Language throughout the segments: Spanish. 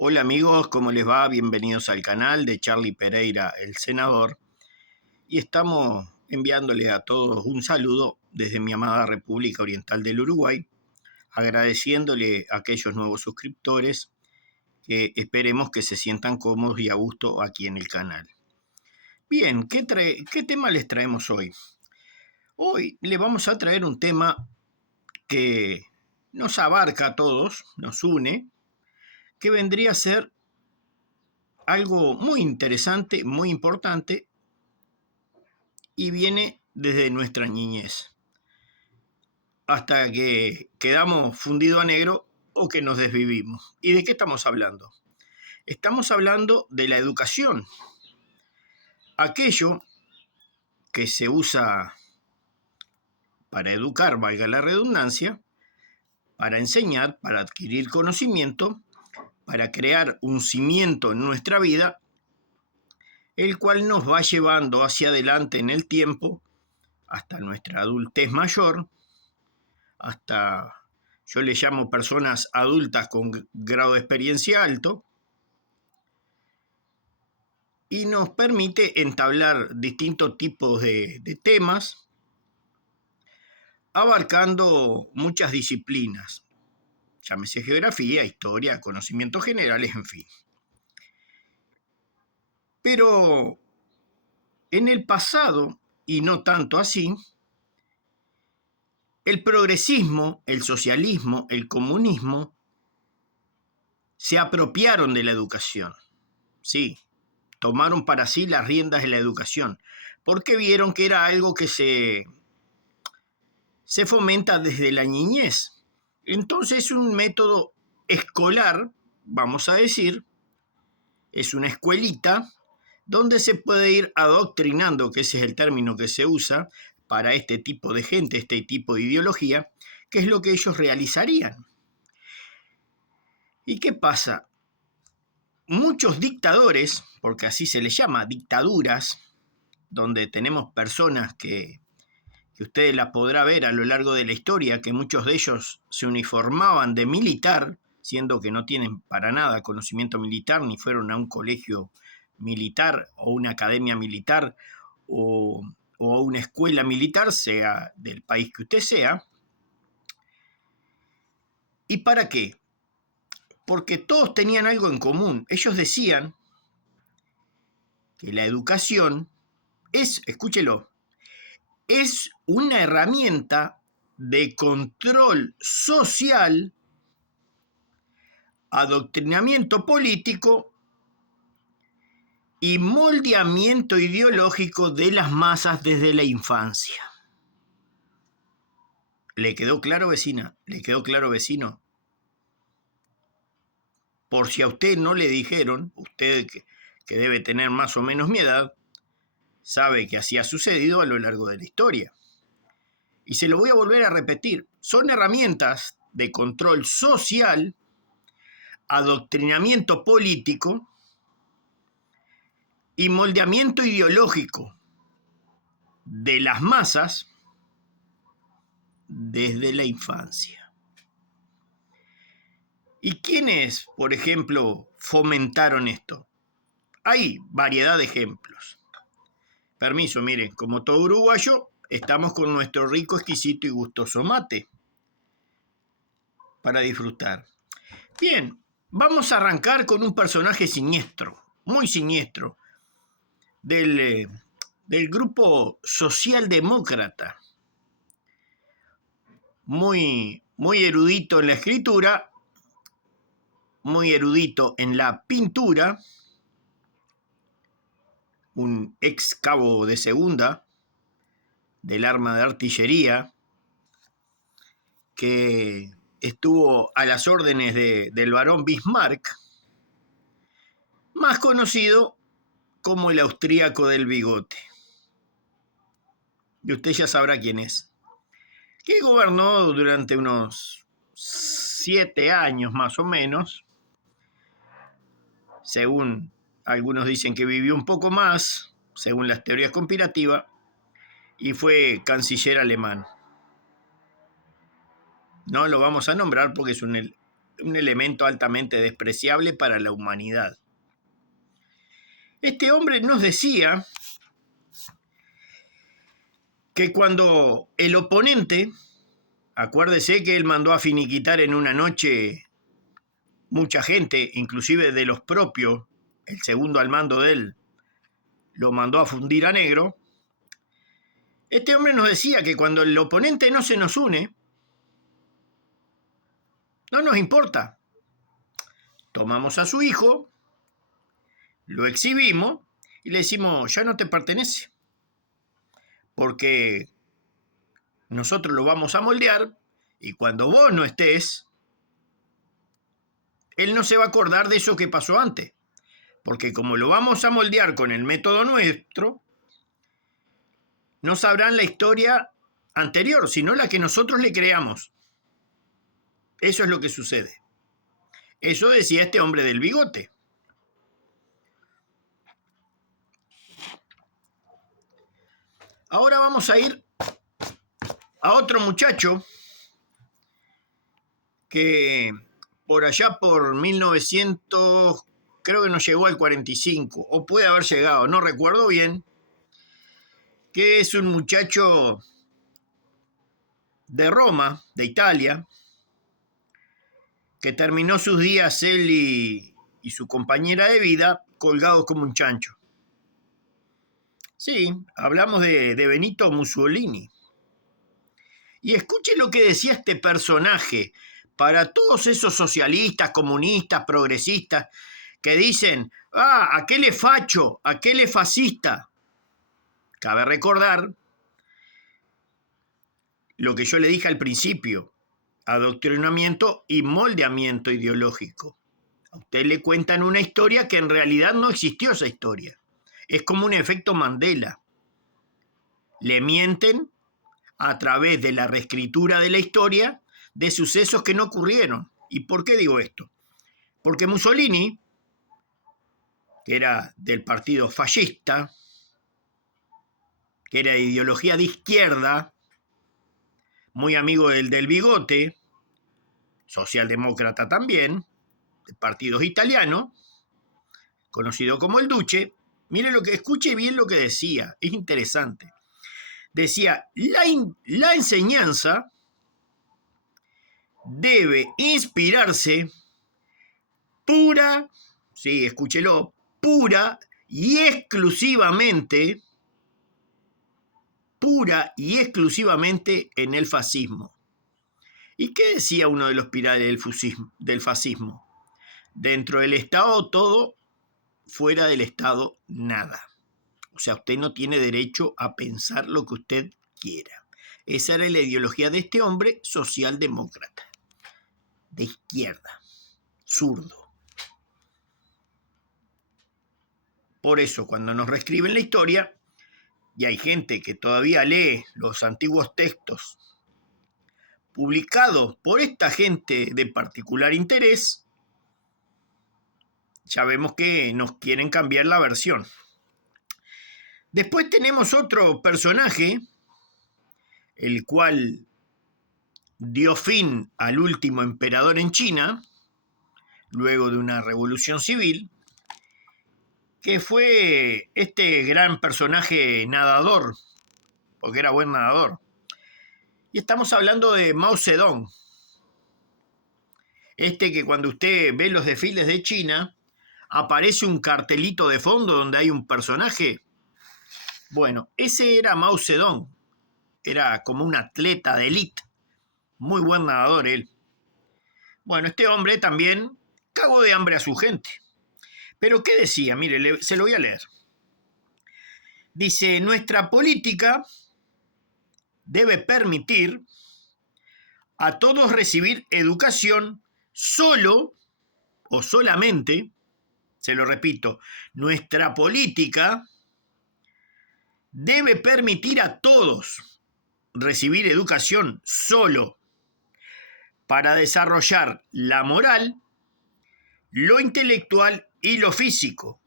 Hola amigos, ¿cómo les va? Bienvenidos al canal de Charlie Pereira, el senador. Y estamos enviándole a todos un saludo desde mi amada República Oriental del Uruguay, agradeciéndole a aquellos nuevos suscriptores que esperemos que se sientan cómodos y a gusto aquí en el canal. Bien, ¿qué tema les traemos hoy? Hoy le vamos a traer un tema que nos abarca a todos, nos une, que vendría a ser algo muy interesante, muy importante, y viene desde nuestra niñez, hasta que quedamos fundido a negro o que nos desvivimos. ¿Y de qué estamos hablando? Estamos hablando de la educación, aquello que se usa para educar, valga la redundancia, para enseñar, para adquirir conocimiento, para crear un cimiento en nuestra vida, el cual nos va llevando hacia adelante en el tiempo, hasta nuestra adultez mayor, hasta, yo le llamo personas adultas con grado de experiencia alto, y nos permite entablar distintos tipos de temas, abarcando muchas disciplinas, llámese geografía, historia, conocimientos generales, en fin. Pero en el pasado, y no tanto así, el progresismo, el socialismo, el comunismo se apropiaron de la educación. Sí, tomaron para sí las riendas de la educación, porque vieron que era algo que se fomenta desde la niñez. Entonces es un método escolar, vamos a decir, es una escuelita donde se puede ir adoctrinando, que ese es el término que se usa para este tipo de gente, este tipo de ideología, que es lo que ellos realizarían. ¿Y qué pasa? Muchos dictadores, porque así se les llama, dictaduras, donde tenemos personas que usted la podrá ver a lo largo de la historia, que muchos de ellos se uniformaban de militar, siendo que no tienen para nada conocimiento militar, ni fueron a un colegio militar o una academia militar o a una escuela militar, sea del país que usted sea. ¿Y para qué? Porque todos tenían algo en común. Ellos decían que la educación es, escúchelo, es una herramienta de control social, adoctrinamiento político y moldeamiento ideológico de las masas desde la infancia. ¿Le quedó claro, vecina? ¿Le quedó claro, vecino? Por si a usted no le dijeron, usted que debe tener más o menos mi edad, sabe que así ha sucedido a lo largo de la historia. Y se lo voy a volver a repetir. Son herramientas de control social, adoctrinamiento político y moldeamiento ideológico de las masas desde la infancia. ¿Y quiénes, por ejemplo, fomentaron esto? Hay variedad de ejemplos. Permiso, miren, como todo uruguayo, estamos con nuestro rico, exquisito y gustoso mate para disfrutar. Bien, vamos a arrancar con un personaje siniestro, muy siniestro, del grupo socialdemócrata, muy erudito en la escritura, muy erudito en la pintura, un ex cabo de segunda del arma de artillería, que estuvo a las órdenes del barón Bismarck, más conocido como el austríaco del bigote. Y usted ya sabrá quién es. Que gobernó durante unos 7 años más o menos. Según algunos dicen que vivió un poco más, según las teorías conspirativas, y fue canciller alemán. No lo vamos a nombrar porque es un un elemento altamente despreciable para la humanidad. Este hombre nos decía que cuando el oponente, acuérdese que él mandó a finiquitar en una noche mucha gente, inclusive de los propios, el segundo al mando de él, lo mandó a fundir a negro. Este hombre nos decía que cuando el oponente no se nos une, no nos importa. Tomamos a su hijo, lo exhibimos y le decimos, ya no te pertenece, porque nosotros lo vamos a moldear y cuando vos no estés, él no se va a acordar de eso que pasó antes, porque como lo vamos a moldear con el método nuestro, no sabrán la historia anterior, sino la que nosotros le creamos. Eso es lo que sucede. Eso decía este hombre del bigote. Ahora vamos a ir a otro muchacho que por allá por 1900, creo que no llegó al 45, o puede haber llegado, no recuerdo bien, que es un muchacho de Roma, de Italia, que terminó sus días él y su compañera de vida colgados como un chancho. Sí, hablamos de Benito Mussolini. Y escuche lo que decía este personaje para todos esos socialistas, comunistas, progresistas, que dicen, aquel es facho, aquel es fascista. Cabe recordar lo que yo le dije al principio, adoctrinamiento y moldeamiento ideológico. A usted le cuentan una historia que en realidad no existió esa historia. Es como un efecto Mandela. Le mienten a través de la reescritura de la historia de sucesos que no ocurrieron. ¿Y por qué digo esto? Porque Mussolini, que era del partido fascista, que era de ideología de izquierda, muy amigo del bigote, socialdemócrata también, de partidos italianos, conocido como el Duce. Mire lo que, escuche bien lo que decía, es interesante. Decía, la enseñanza debe inspirarse pura, sí, escúchelo, pura y exclusivamente en el fascismo. ¿Y qué decía uno de los pilares del fascismo? Dentro del Estado todo, fuera del Estado nada. O sea, usted no tiene derecho a pensar lo que usted quiera. Esa era la ideología de este hombre socialdemócrata, de izquierda, zurdo. Por eso, cuando nos reescriben la historia, y hay gente que todavía lee los antiguos textos publicados por esta gente de particular interés, ya vemos que nos quieren cambiar la versión. Después tenemos otro personaje, el cual dio fin al último emperador en China, luego de una revolución civil, que fue este gran personaje nadador, porque era buen nadador. Y estamos hablando de Mao Zedong. Este que cuando usted ve los desfiles de China, aparece un cartelito de fondo donde hay un personaje. Bueno, ese era Mao Zedong. Era como un atleta de élite. Muy buen nadador él. Bueno, este hombre también cagó de hambre a su gente. Pero ¿qué decía? Mire, se lo voy a leer. Dice, nuestra política debe permitir a todos recibir educación solo o solamente, se lo repito, nuestra política debe permitir a todos recibir educación solo para desarrollar la moral, lo intelectual y lo físico.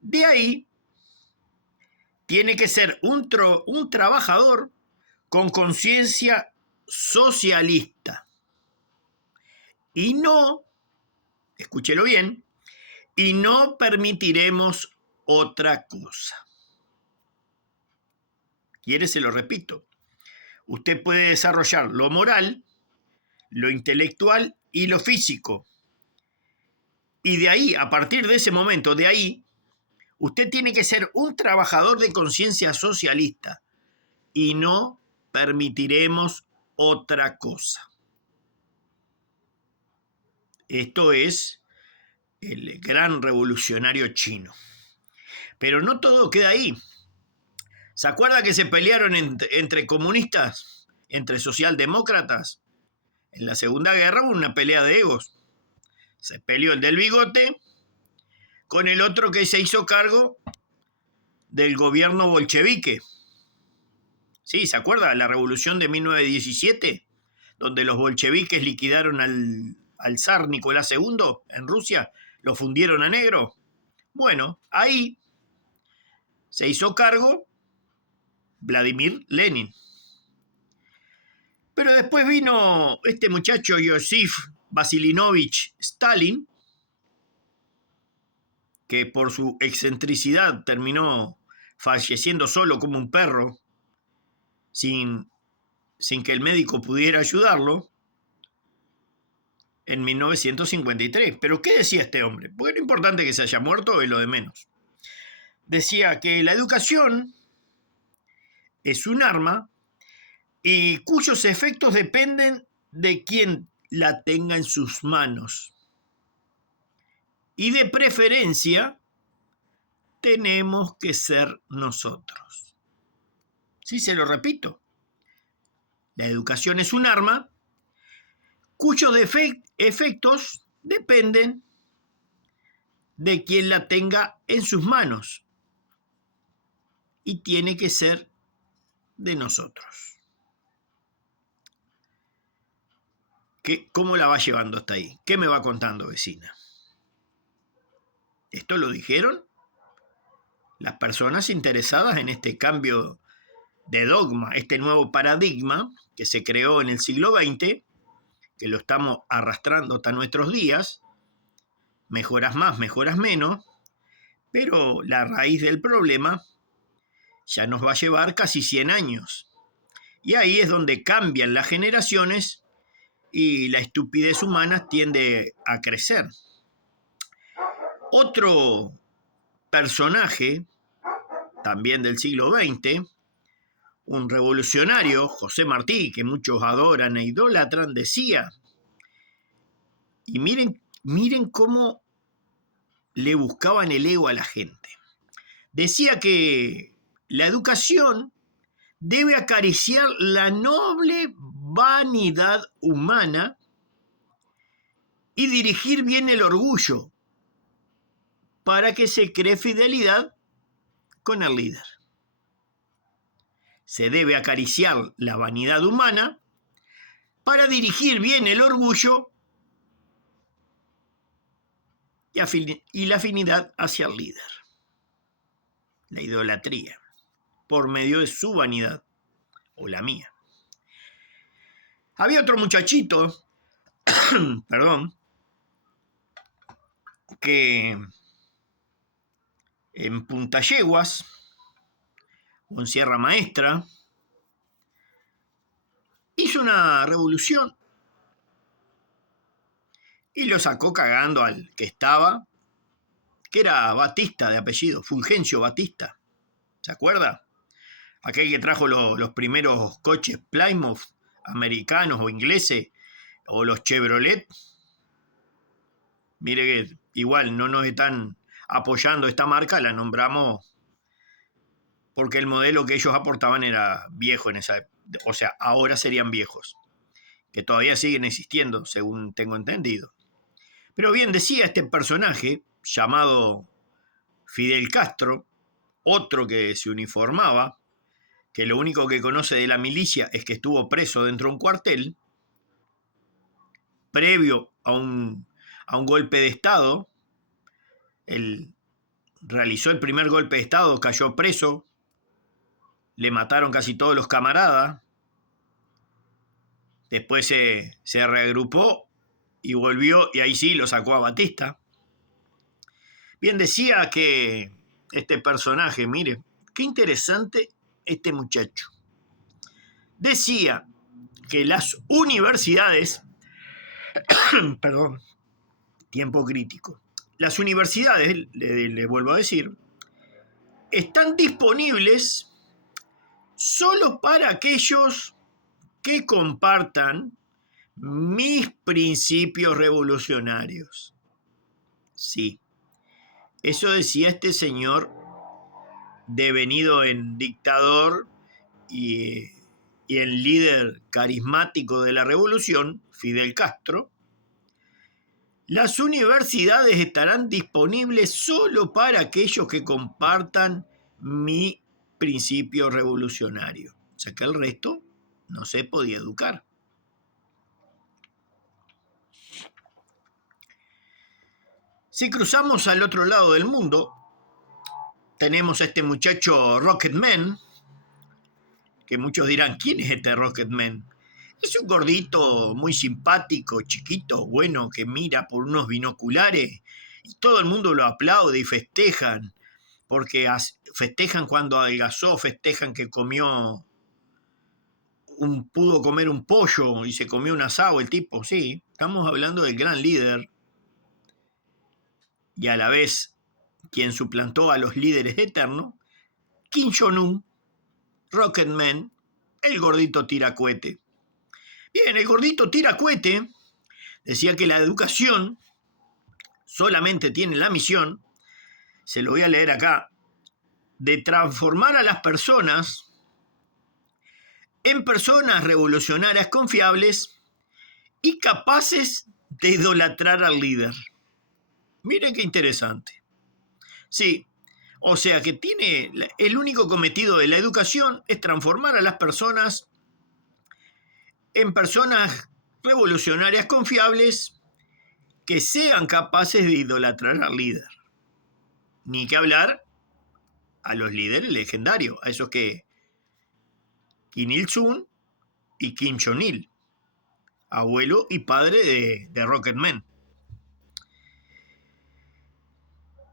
De ahí tiene que ser un trabajador con conciencia socialista Y no, escúchelo bien, y no permitiremos otra cosa. ¿Quiere? Se lo repito. Usted puede desarrollar lo moral, lo intelectual y lo físico. Y de ahí, a partir de ese momento, de ahí, usted tiene que ser un trabajador de conciencia socialista y no permitiremos otra cosa. Esto es el gran revolucionario chino. Pero no todo queda ahí. ¿Se acuerda que se pelearon entre comunistas, entre socialdemócratas? En la Segunda Guerra hubo una pelea de egos. Se peleó el del bigote con el otro que se hizo cargo del gobierno bolchevique. Sí, ¿se acuerda? La revolución de 1917, donde los bolcheviques liquidaron al zar Nicolás II en Rusia, lo fundieron a negro. Bueno, ahí se hizo cargo Vladimir Lenin. Pero después vino este muchacho Joseph Vasilinovich Stalin, que por su excentricidad terminó falleciendo solo como un perro, sin que el médico pudiera ayudarlo, en 1953. ¿Pero qué decía este hombre? Porque lo importante que se haya muerto es lo de menos. Decía que la educación es un arma y cuyos efectos dependen de quien la tenga en sus manos. Y de preferencia, tenemos que ser nosotros. Sí, se lo repito. La educación es un arma cuyos efectos dependen de quien la tenga en sus manos. Y tiene que ser de nosotros. ¿Cómo la va llevando hasta ahí? ¿Qué me va contando, vecina? ¿Esto lo dijeron las personas interesadas en este cambio de dogma, este nuevo paradigma que se creó en el siglo XX, que lo estamos arrastrando hasta nuestros días, mejoras más, mejoras menos, pero la raíz del problema ya nos va a llevar casi 100 años. Y ahí es donde cambian las generaciones y la estupidez humana tiende a crecer. Otro personaje, también del siglo XX, un revolucionario, José Martí, que muchos adoran e idolatran, decía, y miren cómo le buscaban el ego a la gente. Decía que la educación debe acariciar la noble vanidad humana y dirigir bien el orgullo para que se cree fidelidad con el líder. Se debe acariciar la vanidad humana para dirigir bien el orgullo y la afinidad hacia el líder. La idolatría, por medio de su vanidad, o la mía. Había otro muchachito, perdón, que en Punta Yeguas, o en Sierra Maestra, hizo una revolución y lo sacó cagando al que estaba, que era Batista de apellido, Fulgencio Batista. ¿Se acuerda? Aquel que trajo los primeros coches Plymouth americanos o ingleses, o los Chevrolet. Mire que igual no nos están apoyando esta marca, la nombramos porque el modelo que ellos aportaban era viejo en esa época. O sea, ahora serían viejos, que todavía siguen existiendo, según tengo entendido. Pero bien, decía este personaje llamado Fidel Castro, otro que se uniformaba, que lo único que conoce de la milicia es que estuvo preso dentro de un cuartel, previo a un golpe de Estado. Él realizó el primer golpe de Estado, cayó preso, le mataron casi todos los camaradas, después se reagrupó y volvió, y ahí sí lo sacó a Batista. Bien, decía que este personaje, mire, qué interesante este muchacho. Decía que las universidades, perdón, tiempo crítico, las universidades, le vuelvo a decir, están disponibles solo para aquellos que compartan mis principios revolucionarios. Sí, eso decía este señor devenido en dictador y el líder carismático de la revolución, Fidel Castro. Las universidades estarán disponibles solo para aquellos que compartan mi principio revolucionario. O sea que el resto no se podía educar. Si cruzamos al otro lado del mundo, tenemos a este muchacho Rocketman, que muchos dirán, ¿quién es este Rocketman? Es un gordito muy simpático, chiquito, bueno, que mira por unos binoculares y todo el mundo lo aplaude y festejan, porque festejan cuando adelgazó, festejan que pudo comer un pollo y se comió un asado el tipo, sí, estamos hablando del gran líder y a la vez quien suplantó a los líderes eternos, Kim Jong-un, Rocketman, el gordito tiracohete. Bien, el gordito tiracohete decía que la educación solamente tiene la misión, se lo voy a leer acá, de transformar a las personas en personas revolucionarias confiables y capaces de idolatrar al líder. Miren qué interesante. Sí, o sea que el único cometido de la educación es transformar a las personas en personas revolucionarias confiables que sean capaces de idolatrar al líder. Ni que hablar a los líderes legendarios, a esos que Kim Il-sung y Kim Jong-il, abuelo y padre de Rocketman.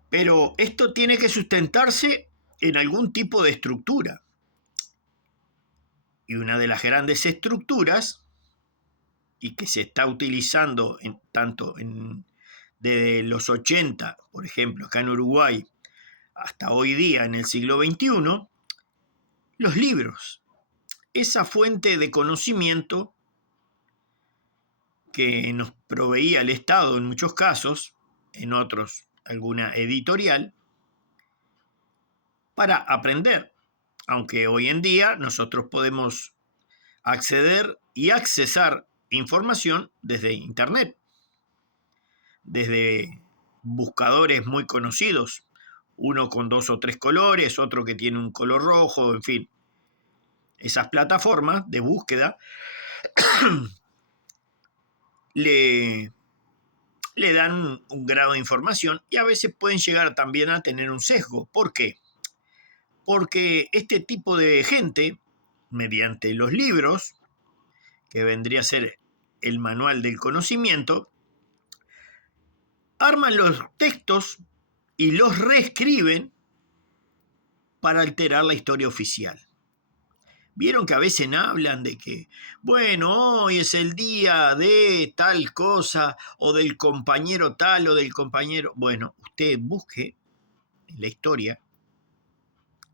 Pero esto tiene que sustentarse en algún tipo de estructura. Y una de las grandes estructuras, y que se está utilizando desde los 80, por ejemplo, acá en Uruguay, hasta hoy día, en el siglo XXI, los libros. Esa fuente de conocimiento que nos proveía el Estado en muchos casos, en otros alguna editorial, para aprender. Aunque hoy en día nosotros podemos acceder y accesar información desde Internet, desde buscadores muy conocidos, uno con 2 o 3 colores, otro que tiene un color rojo, en fin. Esas plataformas de búsqueda le dan un grado de información y a veces pueden llegar también a tener un sesgo. ¿Por qué? Porque este tipo de gente, mediante los libros, que vendría a ser el manual del conocimiento, arman los textos y los reescriben para alterar la historia oficial. Vieron que a veces hablan de que, bueno, hoy es el día de tal cosa, o del compañero tal, o del compañero... Bueno, usted busque en la historia,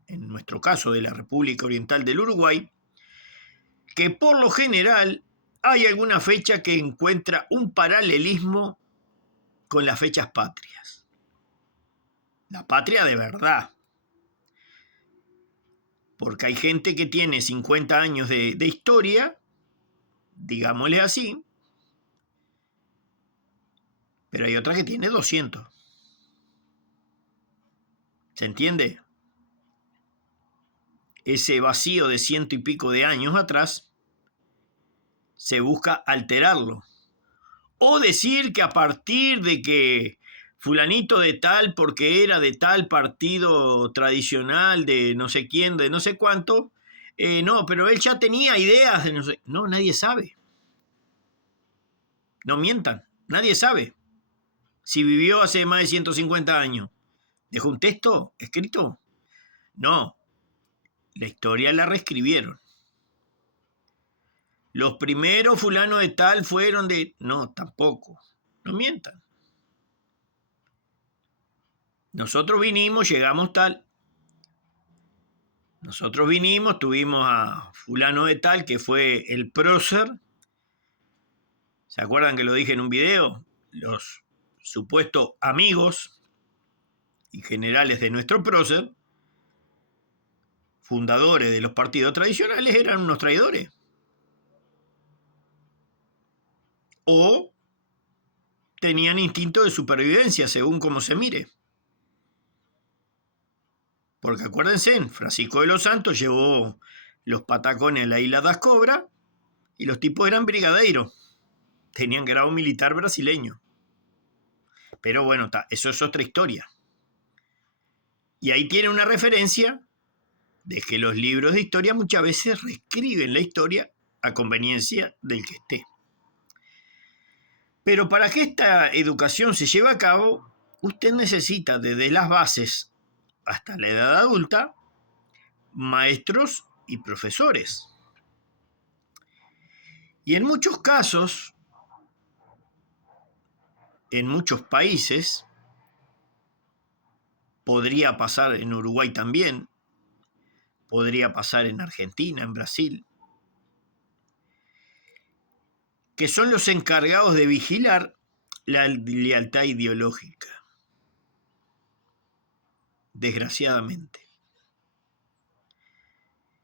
en nuestro caso de la República Oriental del Uruguay, que por lo general hay alguna fecha que encuentra un paralelismo con las fechas patrias. La patria de verdad. Porque hay gente que tiene 50 años de historia, digámosle así, pero hay otra que tiene 200. ¿Se entiende? Ese vacío de 100 y pico de años atrás se busca alterarlo. O decir que a partir de que fulanito de tal, porque era de tal partido tradicional, de no sé quién, de no sé cuánto, no, pero él ya tenía ideas de no sé... No, nadie sabe. No mientan. Nadie sabe si vivió hace más de 150 años. ¿Dejó un texto escrito? No, la historia la reescribieron. Los primeros fulanos de tal fueron de... No, tampoco. No mientan. Nosotros vinimos, llegamos tal. Nosotros vinimos, tuvimos a fulano de tal, que fue el prócer. ¿Se acuerdan que lo dije en un video? Los supuestos amigos y generales de nuestro prócer, fundadores de los partidos tradicionales, eran unos traidores. O tenían instinto de supervivencia, según cómo se mire. Porque acuérdense, Francisco de los Santos llevó los patacones a la isla das Cobras y los tipos eran brigadeiros. Tenían grado militar brasileño. Pero bueno, eso es otra historia. Y ahí tiene una referencia de que los libros de historia muchas veces reescriben la historia a conveniencia del que esté. Pero para que esta educación se lleve a cabo, usted necesita desde las bases hasta la edad adulta maestros y profesores. Y en muchos casos, en muchos países, podría pasar en Uruguay también, podría pasar en Argentina, en Brasil, que son los encargados de vigilar la lealtad ideológica. Desgraciadamente.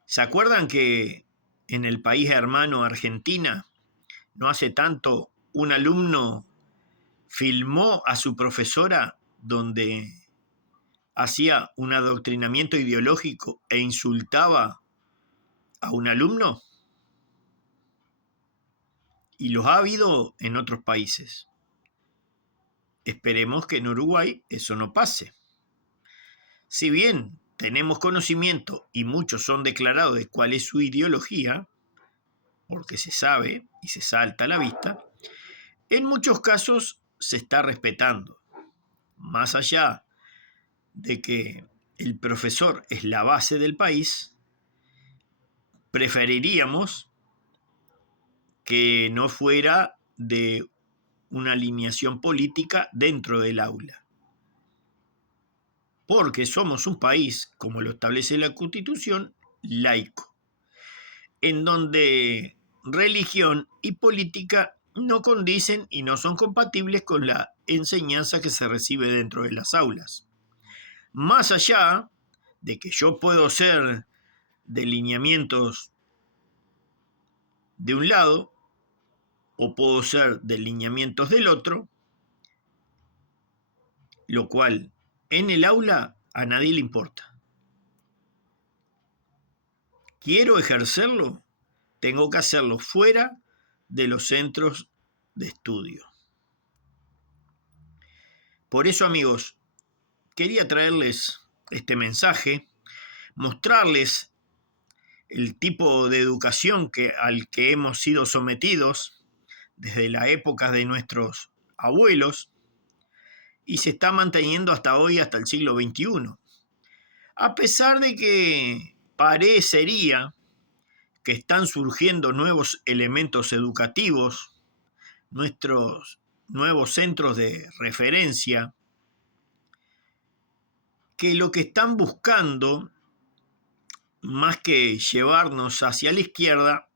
¿Se acuerdan que en el país hermano Argentina, no hace tanto, un alumno filmó a su profesora donde hacía un adoctrinamiento ideológico e insultaba a un alumno? Y los ha habido en otros países. Esperemos que en Uruguay eso no pase. Si bien tenemos conocimiento y muchos son declarados de cuál es su ideología, porque se sabe y se salta a la vista, en muchos casos se está respetando. Más allá de que el profesor es la base del país, preferiríamos que no fuera de una alineación política dentro del aula. Porque somos un país, como lo establece la Constitución, laico, en donde religión y política no condicen y no son compatibles con la enseñanza que se recibe dentro de las aulas. Más allá de que yo puedo ser de lineamientos de un lado o puedo ser de lineamientos del otro, lo cual en el aula a nadie le importa. ¿Quiero ejercerlo? Tengo que hacerlo fuera de los centros de estudio. Por eso, amigos, quería traerles este mensaje, mostrarles el tipo de educación al que hemos sido sometidos desde la época de nuestros abuelos y se está manteniendo hasta hoy, hasta el siglo XXI. A pesar de que parecería que están surgiendo nuevos elementos educativos, nuestros nuevos centros de referencia, que lo que están buscando, más que llevarnos hacia la izquierda,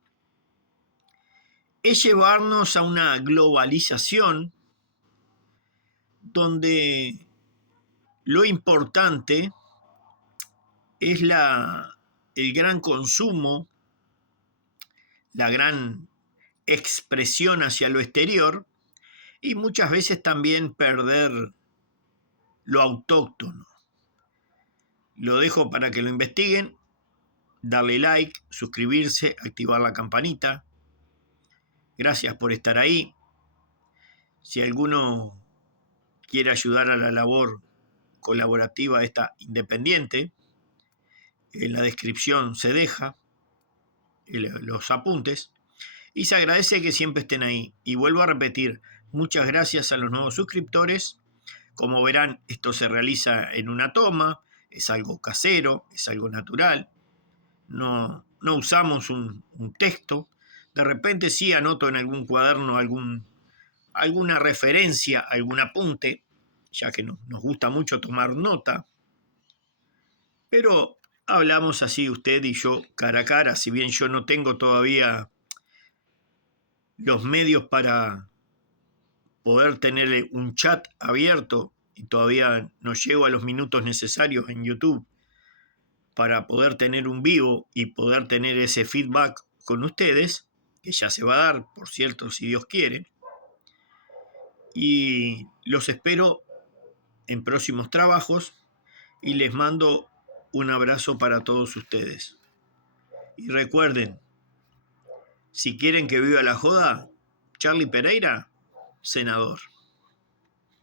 es llevarnos a una globalización donde lo importante es el gran consumo, la gran expresión hacia lo exterior y muchas veces también perder lo autóctono. Lo dejo para que lo investiguen, darle like, suscribirse, activar la campanita. Gracias por estar ahí. Si alguno quiere ayudar a la labor colaborativa esta independiente, en la descripción se deja los apuntes y se agradece que siempre estén ahí. Y vuelvo a repetir, Muchas gracias a los nuevos suscriptores. Como verán, esto se realiza en una toma, es algo casero, es algo natural. No usamos un texto. De repente sí anoto en algún cuaderno alguna referencia, algún apunte, ya que nos gusta mucho tomar nota. Pero hablamos así usted y yo cara a cara, si bien yo no tengo todavía los medios para poder tener un chat abierto y todavía no llego a los minutos necesarios en YouTube para poder tener un vivo y poder tener ese feedback con ustedes, que ya se va a dar, por cierto, si Dios quiere. Y los espero en próximos trabajos y les mando un abrazo para todos ustedes. Y recuerden, si quieren que viva la joda, Charlie Pereira, senador.